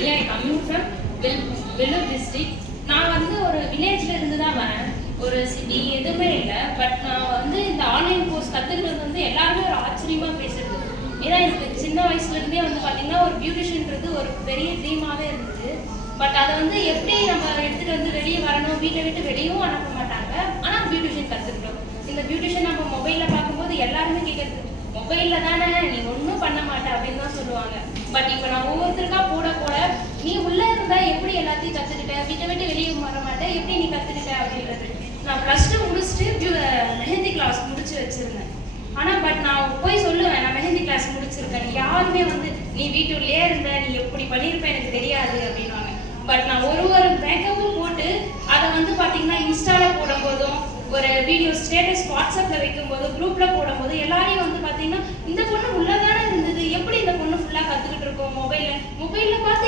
Yeah, coming from Vellore district. நான் வந்து ஒரு வில்லேஜ்ல இருந்து தான் வரேன். ஒரு சிட்டி எதுவுமே இல்லை. பட் நான் வந்து இந்த ஆன்லைன் கோர்ஸ் கற்றுக்கிறது வந்து எல்லாருமே ஒரு ஆச்சரியமா பேசுறது. ஏன்னா எனக்கு சின்ன வயசுல இருந்தே வந்து பார்த்தீங்கன்னா ஒரு பியூட்டிஷியன்றது ஒரு பெரிய ட்ரீமாவே இருந்தது. பட் அதை வந்து எப்படி நம்ம எடுத்துட்டு வந்து வெளியே வரணும், வீட்டை விட்டு வெளியும் அனுப்ப மாட்டாங்க. ஆனால் பியூட்டிஷியன் கற்றுக்கிட்டோம். இந்த பியூட்டிஷியன் நம்ம மொபைலில் பார்க்கும்போது எல்லாருமே கேட்கறது, மொபைலில் தானே நீ ஒன்றும் பண்ண மாட்டே அப்படின்னு தான் சொல்லுவாங்க. பட் இப்போ நான் ஒவ்வொருத்தருக்கா போட நீ உள்ளே இருந்தால் எப்படி எல்லாத்தையும் கற்றுக்கிட்ட, வீட்டை விட்டு வெளியே வர மாட்டேன், எப்படி நீ கற்றுக்கிட்ட அப்படின்றது. நான் +2 முடிச்சுட்டு மெஹந்தி கிளாஸ் முடிச்சு வச்சுருந்தேன். ஆனால் பட் நான் போய் சொல்லுவேன், நான் மெஹந்தி கிளாஸ் முடிச்சிருக்கேன். யாருமே வந்து நீ வீட்டுள்ளே இருந்த, நீ எப்படி பண்ணியிருப்ப எனக்கு தெரியாது அப்படின்வாங்க. பட் நான் ஒரு மேக்கப்பும் போட்டு அதை வந்து பார்த்தீங்கன்னா இன்ஸ்டாவில் போடும்போதும், ஒரு வீடியோ ஸ்டேட்டஸ் வாட்ஸ்அப்பில் வைக்கும்போது, குரூப்பில் போடும்போது எல்லாரையும் வந்து பார்த்தீங்கன்னா இந்த பொண்ணு உள்ளதானே இருந்தது, எப்படி இந்த பொண்ணு ஃபுல்லாக கற்றுக்கிட்டு இருக்கோம் மொபைலில் பார்த்து